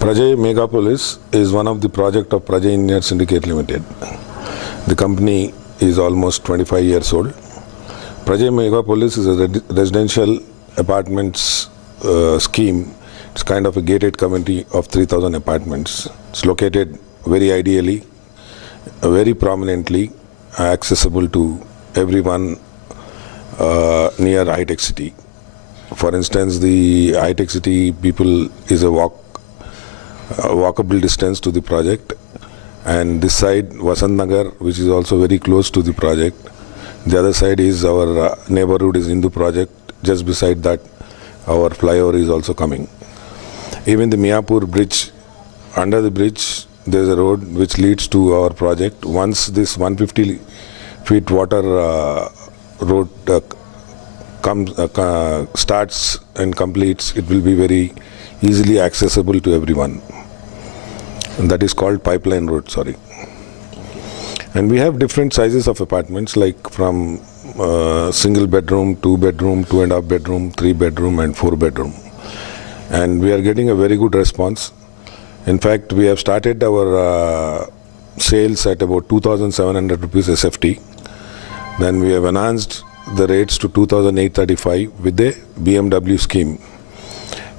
Prajay Megapolis is one of the project of Prajay Engineer Syndicate Limited. The company is almost 25 years old. Prajay Megapolis is a residential apartments scheme. It's kind of a gated community of 3,000 apartments. It's located very ideally, very prominently, accessible to everyone near High-Tech City. For instance, the High-Tech City people is a walkable distance to the project, and this side Vasant Nagar, which is also very close to the project. The other side is our neighborhood is Hindu project. Just beside that, our flyover is also coming. Even the Miapur bridge, under the bridge there is a road which leads to our project. Once this 150 feet water road starts and completes, it will be very easily accessible to everyone. And that is called pipeline road, sorry. And we have different sizes of apartments, like from single bedroom, 2 bedroom, 2.5 bedroom, 3 bedroom and 4 bedroom. And we are getting a very good response. In fact, we have started our sales at about 2,700 rupees SFT. Then we have enhanced the rates to 2,835 with the BMW scheme.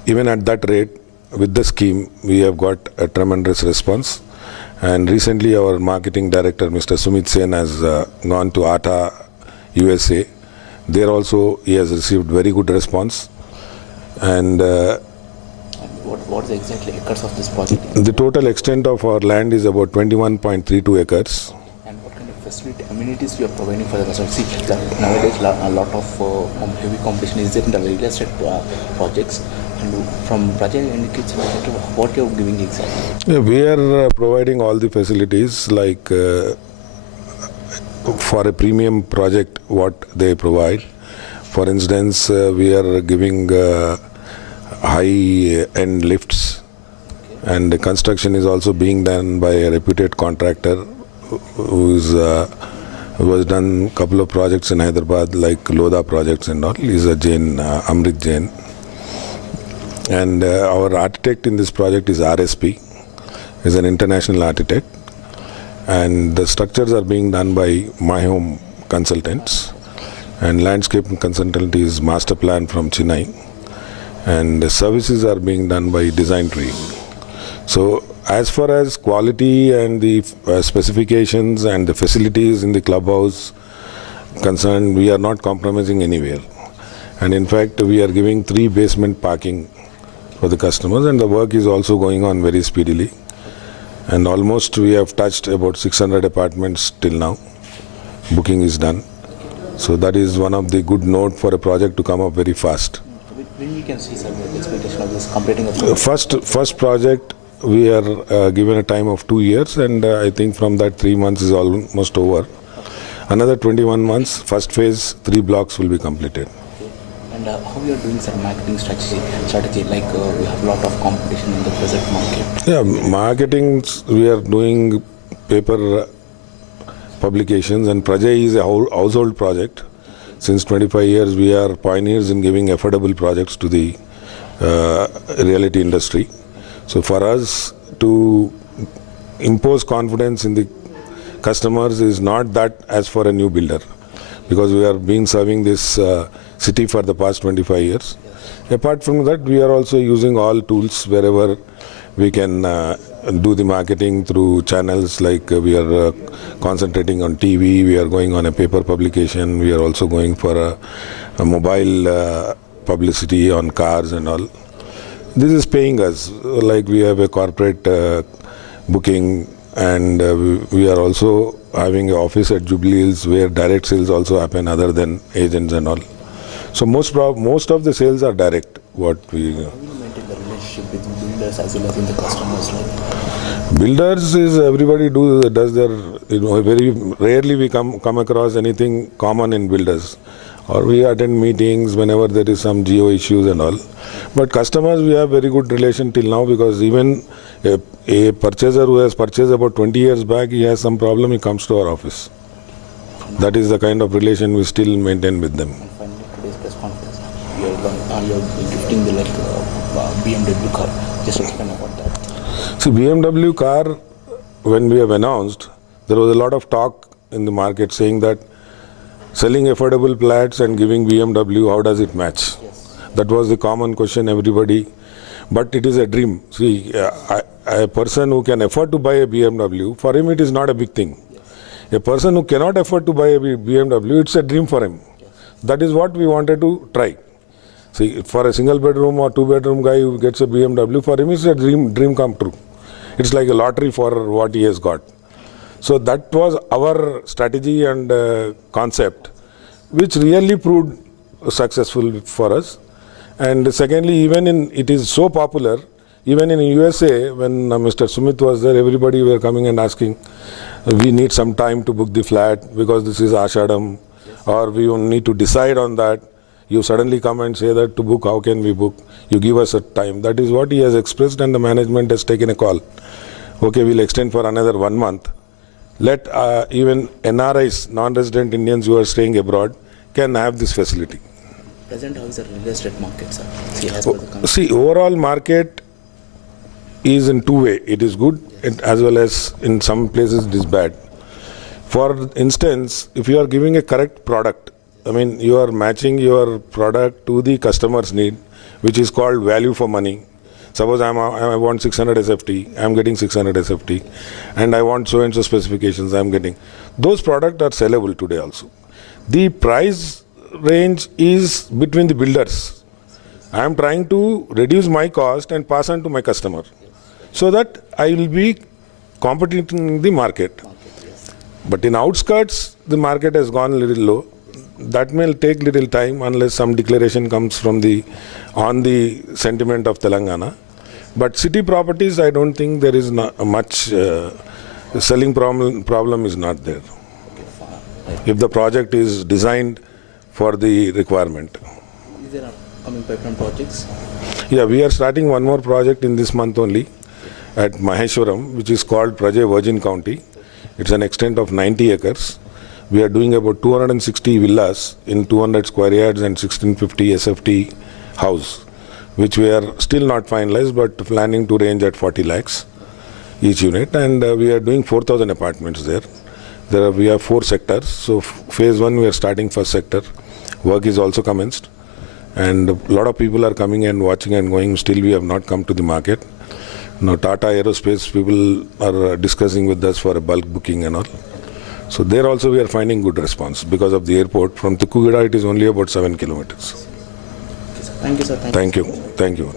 Even at that rate, with the scheme, we have got a tremendous response. And recently our marketing director, Mr. Sumit Sen, has gone to ATA, USA. There also he has received very good response. And what is the exact acres of this project? The total extent of our land is about 21.32 acres. And what kind of facility, amenities you are providing for the customers? See, nowadays a lot of heavy competition is there in the real estate projects. And from Prajay and Kids, what you are giving exactly? Yeah, we are providing all the facilities, like for a premium project what they provide. For instance, we are giving high-end lifts, and the construction is also being done by a reputed contractor who has done a couple of projects in Hyderabad, like Lodha projects and all. He is a Jain, Amrit Jain. And our architect in this project is RSP, is an international architect. And the structures are being done by My Home Consultants. And landscape consultant is Master Plan from Chennai. And the services are being done by Design Tree. So as far as quality and the specifications and the facilities in the clubhouse concerned, we are not compromising anywhere. And in fact, we are giving 3 basement parking for the customers, and the work is also going on very speedily. And almost we have touched about 600 apartments till now. Booking is done. So that is one of the good note for a project to come up very fast. When we can see some expectation of this completing of the first project, we are given a time of 2 years, and I think from that 3 months is almost over. Another 21 months, first phase, 3 blocks will be completed. And how you are doing some marketing strategy, like we have a lot of competition in the present market? Yeah, marketing, we are doing paper publications, and Prajay is a household project. Since 25 years, we are pioneers in giving affordable projects to the realty industry. So for us to impose confidence in the customers is not that as for a new builder, because we have been serving this city for the past 25 years. Apart from that, we are also using all tools wherever we can do the marketing through channels, like we are concentrating on TV, we are going on a paper publication, we are also going for a mobile publicity on cars and all. This is paying us, like we have a corporate booking, and we are also having an office at Jubilee Hills where direct sales also happen other than agents and all. So most of the sales are direct. What we How do you maintain the relationship with builders as well as with the customers? Like builders is everybody does their, very rarely we come across anything common in builders, or we attend meetings whenever there is some geo issues and all. But customers, we have very good relation till now, because even a purchaser who has purchased about 20 years back, he has some problem, he comes to our office. That is the kind of relation we still maintain with them. and finally, today's press conference, you are gifting the BMW car. Just explain about that. See, BMW car, when we have announced, there was a lot of talk in the market saying that selling affordable flats and giving BMW, how does it match? That was the common question, everybody. But it is a dream. See, a person who can afford to buy a BMW, for him it is not a big thing. A person who cannot afford to buy a BMW, it's a dream for him. That is what we wanted to try. See, for a single bedroom or two bedroom guy who gets a BMW, for him it's a dream come true. It's like a lottery for what he has got. So that was our strategy and concept, which really proved successful for us. And secondly, it is so popular, even in USA, when Mr. Sumit was there, everybody were coming and asking, we need some time to book the flat because this is Ashadam, or we need to decide on that. You suddenly come and say that to book, how can we book? You give us a time. That is what he has expressed, and the management has taken a call. Okay, we'll extend for another 1 month. Let even NRIs, non-resident Indians who are staying abroad, can have this facility. Present, how is the real estate market, sir? See, as per the company. See, overall market is in two ways. It is good as well as in some places it is bad. For instance, if you are giving a correct product, I mean, you are matching your product to the customer's need, which is called value for money. Suppose I want 600 SFT, I am getting 600 SFT, and I want so and so specifications, I am getting. Those products are sellable today also. The price range is between the builders. I am trying to reduce my cost and pass on to my customer, so that I will be competing in the market. But in outskirts, the market has gone a little low. That may take little time unless some declaration comes on the sentiment of Telangana. But city properties, I don't think there is not much selling problem is not there. If the project is designed for the requirement. Is there upcoming pipeline projects? Yeah, we are starting one more project in this month only at Maheshwaram, which is called Prajay Virgin County. It's an extent of 90 acres. We are doing about 260 villas in 200 square yards and 1650 SFT house, which we are still not finalized, but planning to range at 40 lakhs each unit. And we are doing 4,000 apartments there. We have 4 sectors. So phase 1, we are starting first sector. Work is also commenced. And a lot of people are coming and watching and going. Still, we have not come to the market. Now, Tata Aerospace people are discussing with us for a bulk booking and all. So there also we are finding good response because of the airport. From Tukkugida, it is only about 7 kilometers. Thank you, sir. Thank you. Thank you.